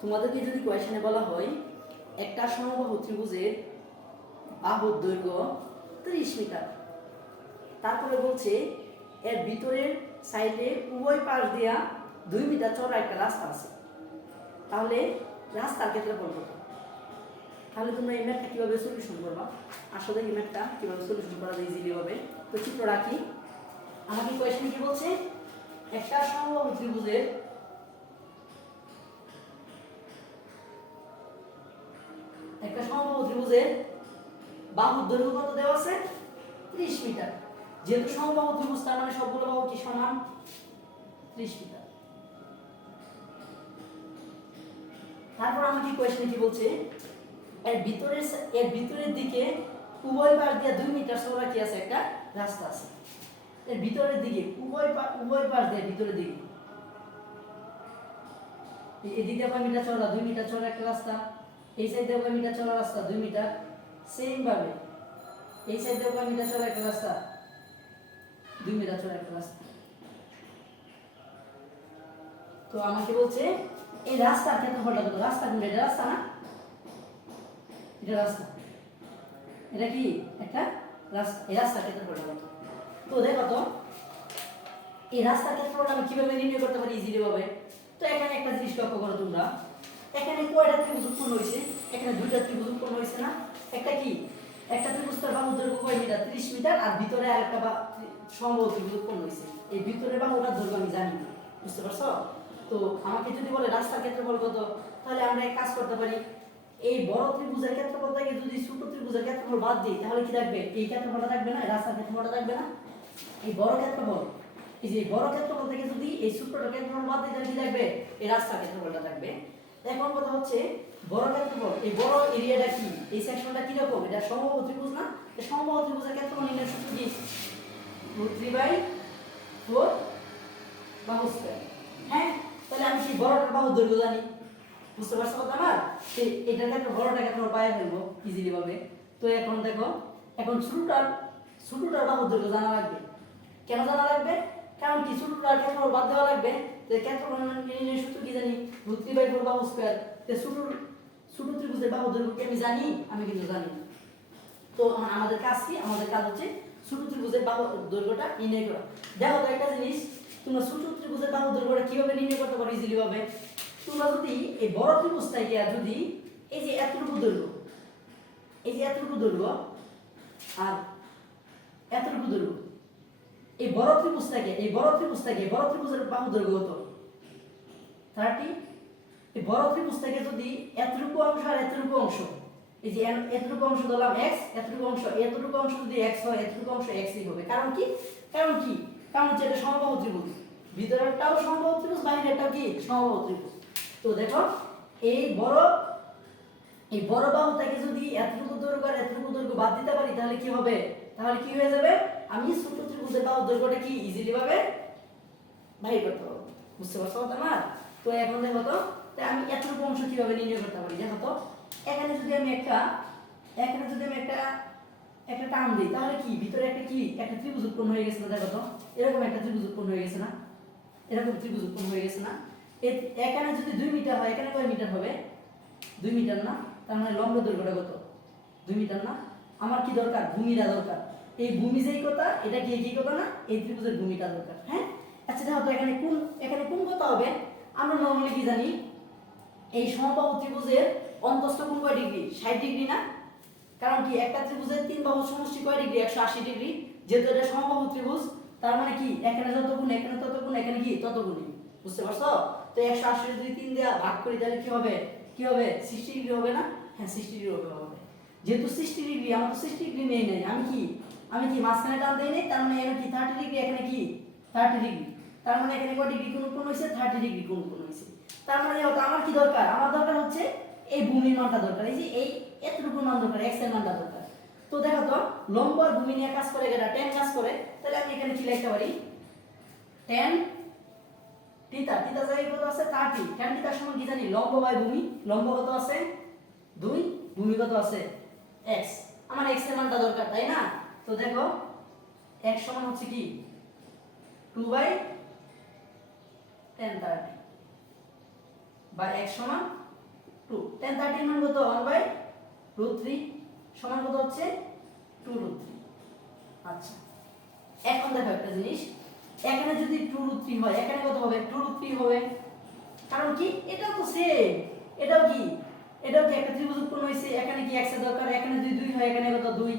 তোমাদেরকে যদি কোয়েশনে বলা হয় একটা সমবাহু ত্রিভুজের বাহুর দৈর্ঘ্য 30 মিটার, তারপরে বলছে এর ভিতরের সাইডে উভয় পাশ দিয়া 2 মিটার চওড়া একটা রাস্তা আছে, তাহলে রাস্তার ক্ষেত্রফল কত? তাহলে তোমরা এই ম্যাথটা কীভাবে সলিউশন করবা? আসলে এই ম্যাথটা কীভাবে সলিউশন করা যায় ইজিলি হবে। তো চিত্র রাখি। আমাকে কোয়েশন কি বলছে? একটা সমবাহু ত্রিভুজের বাহুর দৈর্ঘ্য কত দেওয়া আছে? 30 মিটার। যেহেতু সমবাহু ত্রিভুজ তার মানে সবগুলো বাহু কি সমান? 30 মিটার। তারপর আমাকে কোয়েশনে কি বলছে? এর ভিতরের দিকে উভয় পাশ দিয়ে 2 মিটার চওড়া কি আছে? একটা রাস্তা আছে। এর ভিতরের দিকে উভয় পাশ দিয়ে ভিতরের দিকে এদিকে কয় মিটার চওড়া? 2 মিটার চওড়া একটা রাস্তা। এই সাইডে কয় মিটার চওড়া রাস্তা? 2 মিটার। সেম ভাবে এই সাইডে কয় মিটার চওড়া একটা রাস্তা? 2 মিটার চওড়া একটা রাস্তা। তো আমাকে বলছে এই রাস্তার ক্ষেত্রফলটা কত? রাস্তা কোনটা? এটা রাস্তা না? এটা রাস্তা। এটা কি একটা রাস্তা? এই রাস্তার ক্ষেত্রফলটা কত? তো দেখো তো এই রাস্তার ক্ষেত্রফলটা আমি কিভাবে নির্ণয় করতে পারি ইজিলি ভাবে? তো এখানে একটা জিনিস লক্ষ্য করো তোমরা, এখানে কয়টা ত্রিভুজ উৎপন্ন হয়েছে? এখানে দুইটা ত্রিভুজ উৎপন্ন হয়েছে না? একটা কি একটা ত্রিভুজ তার বাহুর দৈর্ঘ্য কয় মিটার? 30 মিটার। আর ভিতরে আরেকটা সমবাহু ত্রিভুজ উৎপন্ন হয়েছে। এই ভিতরে বাহুটার দৈর্ঘ্য আমি জানি না, বুঝতে পারছো? তো আমাকে যদি বলে রাস্তার ক্ষেত্রফল কত, তাহলে আমরা এক কাজ করতে পারি, এই বড় ত্রিভুজের ক্ষেত্রফল থেকে যদি ছোট ত্রিভুজের ক্ষেত্রফল বাদ দিই তাহলে কি থাকবে? এই ক্ষেত্রফলটা থাকবে না, রাস্তার ক্ষেত্রফলটা থাকবে না। এই বড় ক্ষেত্রফল, এই যে বড় ক্ষেত্রফল থেকে যদি এই ছোটটা ক্ষেত্রফল বাদ দিই তাহলে কি থাকবে? এই রাস্তার ক্ষেত্রফলটা থাকবে। এখন কথা হচ্ছে বড় ক্ষেত্রফল, এই বড় এরিয়াটা কি? এই সেকশনটা কি রকম? এটা সমবাহু ত্রিভুজ না? এই সমবাহু ত্রিভুজের ক্ষেত্রফল নির্ণয়ের সূত্র কি? √3/4 বাহু স্কয়ার। হ্যাঁ, তাহলে আমি কি বড়টার বাহুর দৈর্ঘ্য জানি, বুঝতে পারছো কথা আমার? এটার ক্ষেত্রে বড়টা ক্ষেত্রফল পাই ফেলবো ইজিলি ভাবে। তো এখন দেখো, এখন ছোটটার বাহুর দৈর্ঘ্য জানা লাগবে। কেন জানা লাগবে? কারণ কি ছোটটার ক্ষেত্রফল বাদ দেওয়া লাগবে। তো ক্ষেত্রফল নির্ণয়ের সূত্র কি জানি? √3/4 বাহু স্কয়ার। তো ছোট ত্রিভুজের বাহুর দৈর্ঘ্য কি আমি জানি? আমি কিন্তু জানি না। তো আমাদের কাজ কি? আমাদের কাজ হচ্ছে ছোট ত্রিভুজের বাহুর দৈর্ঘ্যটা নির্ণয় করা। দেখো তো একটা জিনিস, তোমরা ছোট ত্রিভুজের বাহুর দৈর্ঘ্যটা কিভাবে নির্ণয় করতে পারো ইজিলি ভাবে? তোমরা যদি এই বড় ত্রিভুজটাকে যদি এই যে এতটুকু দৈর্ঘ্য, এই যে এতটুকু দৈর্ঘ্য আর এতটুকু দৈর্ঘ্য, এই বড় ত্রিভুজের বাহুর দৈর্ঘ্য কত? 30। এই বড় ত্রিভুজ থেকে যদি এতটুকু অংশ আর এতটুকু অংশ, এই যে এতটুকু অংশ ধরলাম x, এতটুকু অংশ যদি x হয়, এতটুকু অংশ x ই হবে। কারণ কি? কারণ হচ্ছে এটা সমবাহু ত্রিভুজ, ভিতরেরটাও সমবাহু ত্রিভুজ, বাইরেরটাও কি সমবাহু ত্রিভুজ। তো দেখো এই বড় বাহু থেকে যদি এতটুকু দৈর্ঘ্য আর এতটুকু দৈর্ঘ্য বাদ দিতে পারি তাহলে কি হবে? তাহলে কি হয়ে যাবে? আমি ছোট ত্রিভুজের বাহুর দৈর্ঘ্যটা কি ইজিলি ভাবে বাইর করতে পারবো, বুঝতে পারছো আমার? তো এখন দেখো তো আমি এতটুকু অংশ কিভাবে নির্ণয় করতে পারি? দেখো তো এখানে যদি আমি একটা টান দিই তাহলে কি ভিতরে একটা ত্রিভুজ উৎপন্ন হয়ে গেছে না? দেখো তো এরকম একটা ত্রিভুজ উৎপন্ন হয়ে গেছে না? এরকম ত্রিভুজ উৎপন্ন হয়ে গেছে না? এখানে যদি 2 মিটার হয়, এখানে কয় মিটার হবে? 2 মিটার না? তার মানে লম্ব দৈর্ঘ্যটা কত? 2 মিটার না? আমার কি দরকার? ভূমিটা দরকার। এই ভূমি যেই কথা, এটা কি একই কথা না? এই ত্রিভুজের ভূমিটা দরকার। হ্যাঁ, আচ্ছা দেখো তো এখানে কোন কথা হবে? আমরা নরমালি কি জানি, এই সমবাহু ত্রিভুজের অন্তস্থ কোণ কয় ডিগ্রি? 60 ডিগ্রি না? কারণ কি একটা ত্রিভুজের তিন বাহুর সমষ্টি কয় ডিগ্রি? 180 ডিগ্রি। যেহেতু এটা সমবাহু ত্রিভুজ তার মানে কি এখানে যত গুণ এখানে তত গুণ, এখানে কি তত গুণই, বুঝতে পারছো? তো 180 যদি 3 দিয়ে ভাগ করি তাহলে কি হবে? 60 ডিগ্রি হবে না? হ্যাঁ 60 ডিগ্রি হবে। যেহেতু 60 ডিগ্রি, আমার তো 60 ডিগ্রি নেই নাই, আমি কি মাঝখানে টান দেই নাই, তার মানে এখানে কি 30 ডিগ্রি, এখানে কি 30 ডিগ্রি। তার মানে এখানে কয় ডিগ্রি কোণ উৎপন্ন হয়েছে? 30 ডিগ্রি কোণ উৎপন্ন হয়েছে। তার মানে আমার কি দরকার? আমার দরকার হচ্ছে এই ভূমির মানটা দরকার, এই যে এতটুকু মান দরকার, x এর মানটা দরকার। তো দেখো তো লম্ব আর ভূমি নিয়ে কাজ করে, এটা tan কাজ করে, তাহলে আমি এখানে কি লিখতে পারি? tan থিটা জায়গায় কত আছে? 30। tan থিটা সমান কি জানি? লম্ব বাই ভূমি। লম্ব কত আছে? 2, ভূমি কত আছে? x। আমার x এর মানটা দরকার, তাই না? তো দেখো x সমান হচ্ছে কি 2/tan 30 বা x সমান 2 tan 30 মান কত 1/√3 সমান কত হচ্ছে 2√3। আচ্ছা এখন দেখো একটা জিনিস, এখানে যদি 2√3 হয় এখানে কত হবে 2√3 হবে, কারণ কি এটাও তো সেম, এটাও কি একটা ত্রিভুজ উৎপন্ন হইছে, এখানে কি x এর দরকার, এখানে যদি 2 হয় এখানে কত 2,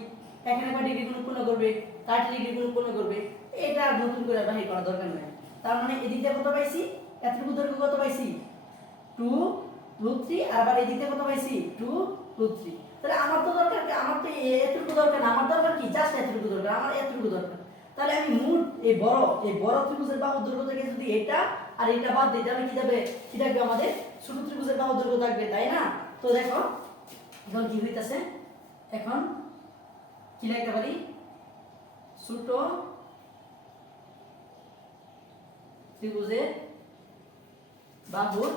এখানে কয় ডিগ্রি কোণ উৎপন্ন করবে 30 ডিগ্রি কোণ উৎপন্ন করবে, এটা আর নতুন করে বাহির করার দরকার নাই। তার মানে এদিক দিয়ে কত পাইছি, এতটুকু দৈর্ঘ্য কত পাইছি 2√3, আর আবার এদিক দিয়ে কত পাইছি 2√3। তাহলে আমার তো দরকার কি, আমার তো এতটুকু দরকার না, আমার দরকার কি জাস্ট এতটুকু দরকার, আমার এতটুকু দরকার। তাহলে আমি মূল এই বড় ত্রিভুজের বাহুর দৈর্ঘ্য থেকে যদি এটা আর এটা বাদ দিই তাহলে কি যাবে, কি থাকবে আমাদের ছোট ত্রিভুজের বাহুর দৈর্ঘ্য থাকবে, তাই না? তো দেখো এখন কি হইতাছে, এখন কি লিখতে পারি, ছোট ত্রিভুজের বাহুর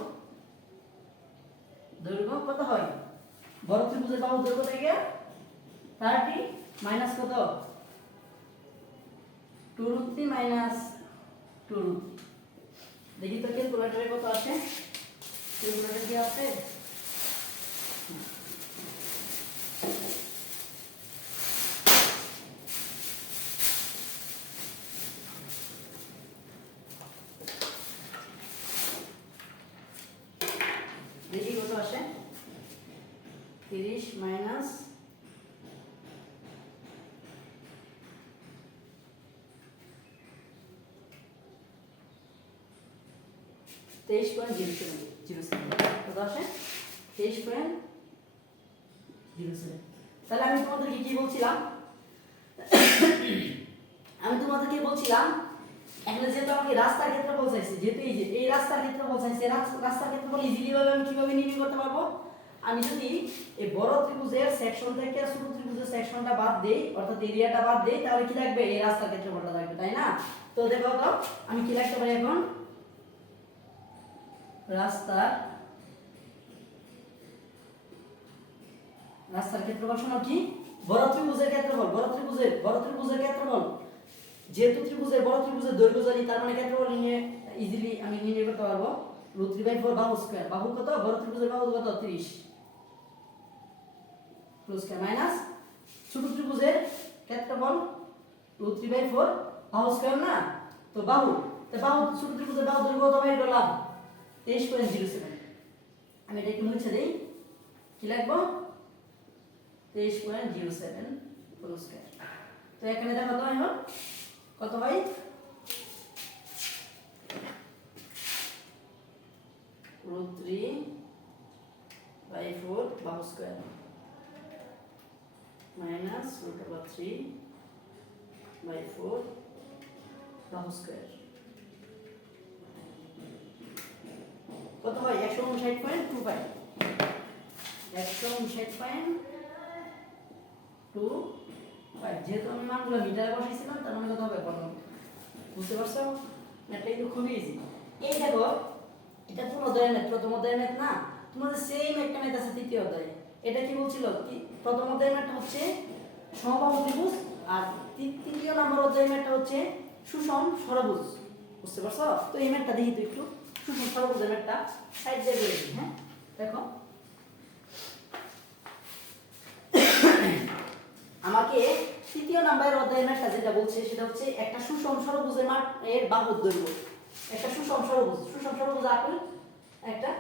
দৈর্ঘ্য কত হয়, বড় ত্রিভুজের বাহুর দৈর্ঘ্য থেকে 30 মাইনাস কত 2√3 মাইনাস 2√3। দেখি তো ক্যালকুলেটরে কত আসে, ক্যালকুলেটর কি আছে, দেখি কত আসে, 30 মাইনাস 23.07 কত আসে 23.07। তাহলে আমি তোমাদেরকে কি বলছিলাম, এখানে যেহেতু আমাকে রাস্তার ক্ষেত্রফল চাইছে, যেহেতু এই যে এই রাস্তার ক্ষেত্রফল চাইছে, রাস্তার ক্ষেত্রফল ইজিলি ভাবে আমি কিভাবে নির্ণয় করতে পারবো, আমি যদি এই বড় ত্রিভুজের সেকশন থেকে ছোট ত্রিভুজের সেকশনটা বাদ দেই, অর্থাৎ এরিয়াটা বাদ দেই, তাহলে কি থাকবে এই রাস্তার ক্ষেত্রফলটা থাকবে, তাই না? তো দেখো তো আমি কি লিখতে পারি এখন, রাস্তার ক্ষেত্রফল সমান কি বড় ত্রিভুজের ক্ষেত্রফল, বড় ত্রিভুজের ক্ষেত্রফল, যেহেতু বড় ত্রিভুজের দৈর্ঘ্য জানি তার মানে ক্ষেত্রফল নিয়ে ইজিলি আমি নির্ণয় করতে পারবো, √3/4 বাহু স্কয়ার, বাহু কত বড় ত্রিভুজের বাহু কত 30 প্লাস স্কয়ার মাইনাস ছোট ত্রিভুজের ক্ষেত্রফল √3/4 বাহু স্কয়ার না, তো বাহু ছোট ত্রিভুজের বাহু দৈর্ঘ্য কত বের করলাম 23.07। আমি এটা একটু মুছে দেই, কি লিখবো 23.07 হোল স্কয়ার। তো এখানে দেখো তো এখন কত হয়, √3/4 বাহু স্কয়ার মাইনাস √3/4 বাহু স্কয়ার কত হয় 159.25, 159.25। যেহেতু আমি মানগুলো মিটারে বসাইছিলাম তার মানে কত হবে বলো, বুঝতে পারছো? এটা কিন্তু খুবই ইজি। এই দেখো এটা কোন অধ্যায়ের ম্যাথ, প্রথম অধ্যায়ের ম্যাথ না, তোমাদের সেম একটা ম্যাথ আছে তৃতীয় অধ্যায়ে। এটা কি বলছিল, কি প্রথম অধ্যায়ের ম্যাথটা হচ্ছে সমবাহু ত্রিভুজ, আর তৃতীয় নম্বর অধ্যায়ের ম্যাথটা হচ্ছে সুষম ষড়ভুজ, বুঝতে পারছো? তো এই ম্যাথটা দেখি তো একটু, সুষম ষড়ভুজের ম্যাথটা সাইড দিয়ে করে দিই। হ্যাঁ দেখো আমাকে তৃতীয় নাম্বারের অধ্যায়ের ম্যাথটা যেটা বলছে সেটা হচ্ছে একটা সুষম ষড়ভুজের মান এর বাহুর দৈর্ঘ্য, একটা সুষম ষড়ভুজ আঁকুন, একটা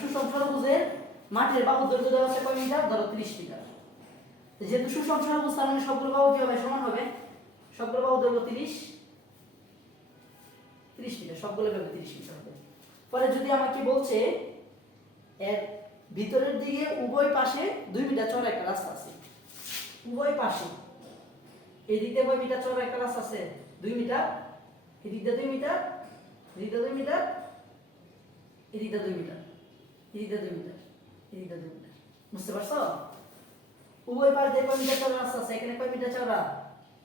সুষম ষড়ভুজের মাঠের বাহুর দৈর্ঘ্য দেওয়া আছে কয় মিটার, ধরো 30 মিটার। যেহেতু সুষম ষড়ভুজ তার মানে সবগুলো বাহু কি হবে সমান হবে, সবগুলো বাহু দৈর্ঘ্য 30 মিটার, সবগুলো হবে 30 মিটার হবে। পরে যদি আমাকে বলছে এর ভিতরের দিকে উভয় পাশে 2 মিটার চওড়া একটা রাস্তা আছে, উভয় পাশে এই দিক দিয়ে কয় মিটার চওড়া একটা রাস্তা আছে 2 মিটার, এই দিক দিয়ে 2 মিটার, এই দিক দিয়ে 2 মিটার, এই দিক দিয়ে 2 মিটার, এই দিক দিয়ে 2 মিটার, এই দিক দিয়ে 2 মিটার, বুঝতে পারছো? উভয় পাশে দিয়ে কয় মিটার চওড়া রাস্তা আছে, এখানে কয় মিটার চওড়া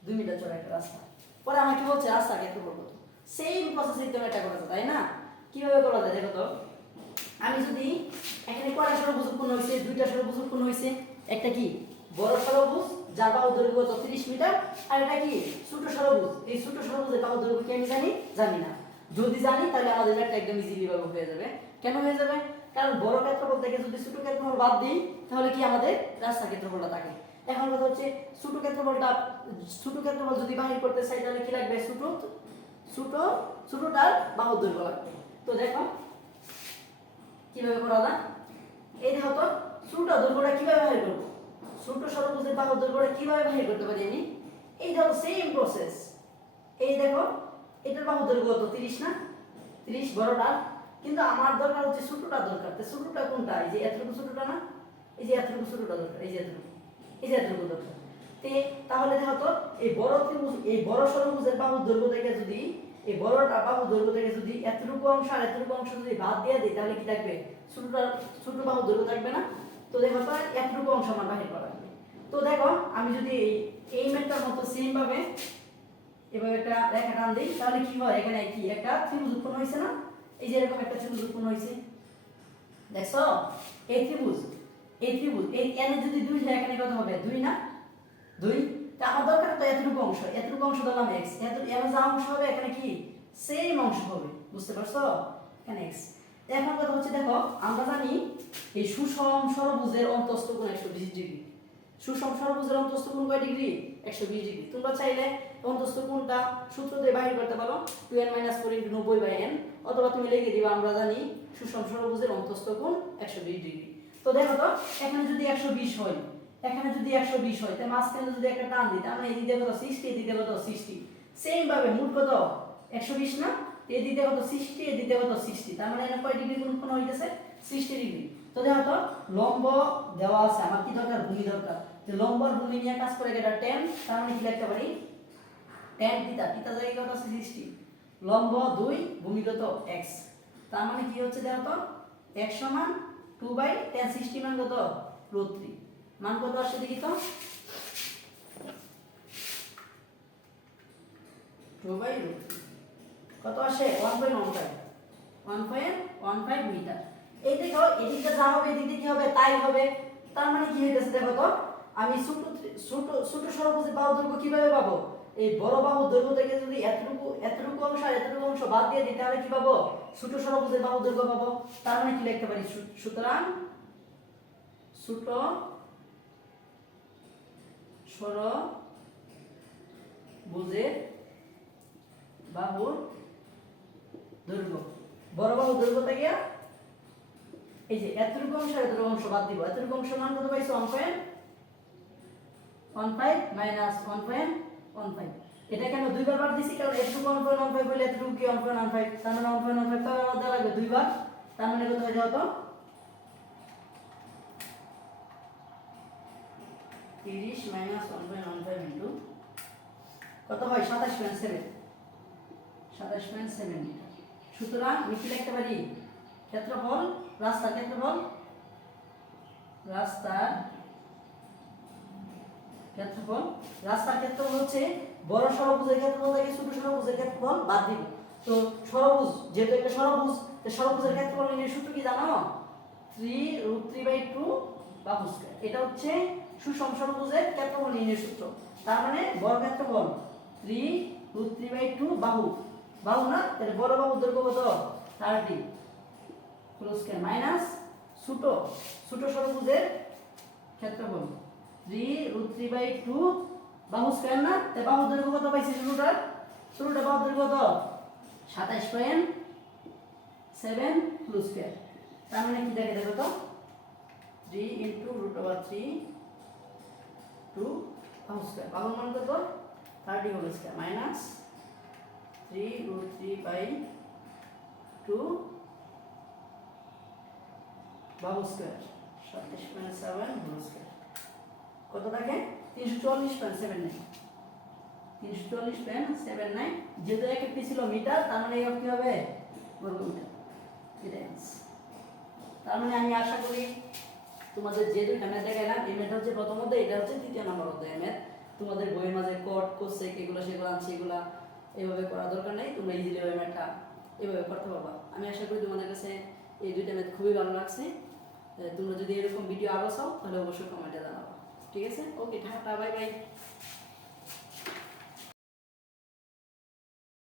2 মিটার চওড়া একটা রাস্তা। পরে আমাকে বলছে রাস্তা ক্ষেত্রফল কত, সেম প্রসেসে তুমি এটা করা যায়, তাই না? কিভাবে করা যায় দেখো তো, আমি যদি এখানে কয়টা ষড়ভুজ উৎপন্ন হইছে, দুইটা ষড়ভুজ উৎপন্ন হইছে, একটা কি বড় ষড়ভুজ যার বাহুর দৈর্ঘ্য কত 30 মিটার, আর এটা কি ছোট ষড়ভুজ। এই ছোট ষড়ভুজের বাহুর দৈর্ঘ্য কি আমি জানি না। যদি জানি তাহলে আমাদের এটা একদম ইজিলি ভাবে হয়ে যাবে। কেন হয়ে যাবে? কারণ বড় ক্ষেত্রফল থেকে যদি ছোট ক্ষেত্রফল বাদ দিই তাহলে কি আমাদের রাস্তার ক্ষেত্রফলটা থাকে। এখন কথা হচ্ছে ছোট ক্ষেত্রফল যদি বাহির করতে চাই তাহলে কি লাগবে? ছোটটার বাহুর দৈর্ঘ্য লাগবে। তো দেখো কিভাবে করা যায়। এই দেখো তো ছোট দৈর্ঘ্যটা কিভাবে বাহির করব? ছোট ষড়ভুজের বাহুর দৈর্ঘ্যটা কিভাবে বাহির করতে পারি আমি? এই দেখো সেম প্রসেস। এই দেখো এটার বাহুর দৈর্ঘ্য কত 30 না? 30 বড়টা, কিন্তু আমার দরকার হচ্ছে ছোটটা দরকার। তো ছোটটা কোনটা? এই যে এতটুকু ছোটটা না? এই যে এতটুকু ছোটটা দরকার, এই যে এতটুকু দরকার। তাহলে দেখো তো এই বড় ষড়ভুজের বাহুর দৈর্ঘ্য থেকে যদি এই বড়টা বাহুর দৈর্ঘ্য থেকে যদি এতটুকু অংশ আর এতটুকু অংশ যদি বাদ দিয়ে দিই তাহলে কি থাকবে? ছোট বাহুর দৈর্ঘ্য থাকবে না? তো দেখো তো এতটুকু অংশ আমার বাহির করা লাগবে। তো দেখো আমি যদি এই ম্যাথটার মতো সেম ভাবে এভাবে একটা রেখা টান দিই তাহলে কি হয়? এখানে কি একটা ত্রিভুজ উৎপন্ন হয়েছে না? এই যে এরকম একটা ত্রিভুজ উৎপন্ন হয়েছে, দেখছো? এই ত্রিভুজ এই এনে যদি 2 হয় এখানে কত হবে? 2 না? 2। তা আমার দরকার তো এতটুকু অংশ দিলাম x, এত এর যা অংশ হবে এখানে কি সেম অংশ হবে, বুঝতে পারছো? এখানে x। এখন কথা হচ্ছে দেখো আমরা জানি এই সুষম ষড়ভুজের অন্তস্থ কোণ 120 ডিগ্রি। সুষম ষড়ভুজের অন্তস্থ কোণ কয় ডিগ্রি? 120 ডিগ্রি। তোমরা চাইলে অন্তস্থ কোণটা সূত্র দিয়ে বাইর করতে পারো 2n - 4 * 90/n, অথবা তুমি লিখে দিবা আমরা জানি সুষম ষড়ভুজের অন্তস্থ কোণ 120 ডিগ্রি। তো দেখো তো এখানে যদি 120 হয়, তাই মাঝখানে যদি একটা টান দিই তার মানে এই দিকে কত 60, এই দিকে কত 60। সেম ভাবে মোট কত 120 না? এই দিকে কত 60, এই দিকে কত 60। তার মানে এখানে কয় ডিগ্রি কোণ হইতেছে? 60 ডিগ্রি। তো দেখো তো লম্ব দেওয়া আছে, আমার কি দরকার? ভূমি দরকার। তো লম্ব আর ভূমি নিয়ে কাজ করে এটা tan, তার মানে কি লিখতে পারি? tan থিটা জায়গায় কত আছে 60, লম্ব 2, ভূমি কত x। তার মানে কি হচ্ছে দেখো তো x সমান 2/tan 60 মান কত? √3। মান কত আসছে দেখি তো? 2/√3 কত আসে? 1.15 মিটার। এই দেখো এদিকে যা হবে এদিকে কি হবে? তাই হবে। তার মানে কি হইতেছে দেখো তো আমি ছোট ষড়ভুজের বাহুর দৈর্ঘ্য কিভাবে পাবো? এই বড় বাহুর দৈর্ঘ্য থেকে যদি এতটুকু অংশ আর এতটুকু অংশ বাদ দিয়ে দিই তাহলে কি পাবো? ছোট ষড়ভুজের বাহুর দৈর্ঘ্য পাবো। তার মানে কি লিখতে পারি? সুতরাং ছোট ষড়ভুজের বাহুর দৈর্ঘ্য, বড় বাহুর দৈর্ঘ্য থেকে এই যে এতটুকু অংশ আর এতটুকু অংশ বাদ দিব, এতটুকু অংশ মান কত পাইছো? 1.15 মাইনাস 1.15। এটা কেন দুইবার বাদ দিছি? কারণ এতটুকু 1.15 বলে এতটুকু কি 1.15, তার মানে 1.15 টা বাদ দেওয়া লাগবে দুইবার। তার মানে কত হয়ে যাবে? 30 মাইনাস 1.15 ইনটু কত হয়? 27.7 মিটার। সুতরাং আমি কি লিখতে পারি? ক্ষেত্রফল, রাস্তার ক্ষেত্রফল হচ্ছে বড় ষড়ভুজের ক্ষেত্রফল থেকে ছোট ষড়ভুজের ক্ষেত্রফল বাদ দিব। তো ষড়ভুজ যেহেতু একটা ষড়ভুজের ক্ষেত্রফল নির্ণয়ের সূত্র কি জানো? 3√3/2 বাহু স্কয়ার। এটা হচ্ছে সুষম ষড়ভুজের ক্ষেত্রফল নির্ণয়ের সূত্র। তার মানে বড় ক্ষেত্রফল 3√3/2 বাহু না? তাহলে বড় বাহুর দৈর্ঘ্য কত? 30 হোল স্কয়ার মাইনাস ছোট ষড়ভুজের ক্ষেত্রফল 3√3/2 বাহু স্কয়ার না? তাই বাহুর দৈর্ঘ্য কত পাইছি? ছোটটা বাহুর দৈর্ঘ্য কত? 27.7 হোল স্কয়ার। তার মানে কি দেখো তো 3 × √3 2 বাহু স্কয়ার। বাহুর মান কত? 30 হোল স্কয়ার মাইনাস 3√3/2 বাহু স্কয়ার 27.7 হোল স্কয়ার। কত থাকে? 344.79। যেহেতু এক একটি ছিল মিটার তার মানে এই কি হবে? বর্গ মিটার। তার মানে আমি আশা করি তোমাদের যে দুইটা ম্যাথ দেখাইলাম এই ম্যাথ হচ্ছে প্রথম অধ্যায়, এটা হচ্ছে তৃতীয় নম্বর অধ্যায় ম্যাথ। তোমাদের বইয়ের মাঝে কট কোসেক এগুলো সেগুলো আনছে, এগুলা এইভাবে করার দরকার নেই, তোমরা ইজিলি ওই ম্যাথটা এইভাবে করতে পারবা। আমি আশা করি তোমাদের কাছে এই দুইটা ম্যাথ খুবই ভালো লাগছে। তোমরা যদি এরকম ভিডিও আরও চাও তাহলে অবশ্যই কমেন্টে জানাবা। ঠিক আছে, ওকে, টাটা, বাই বাই।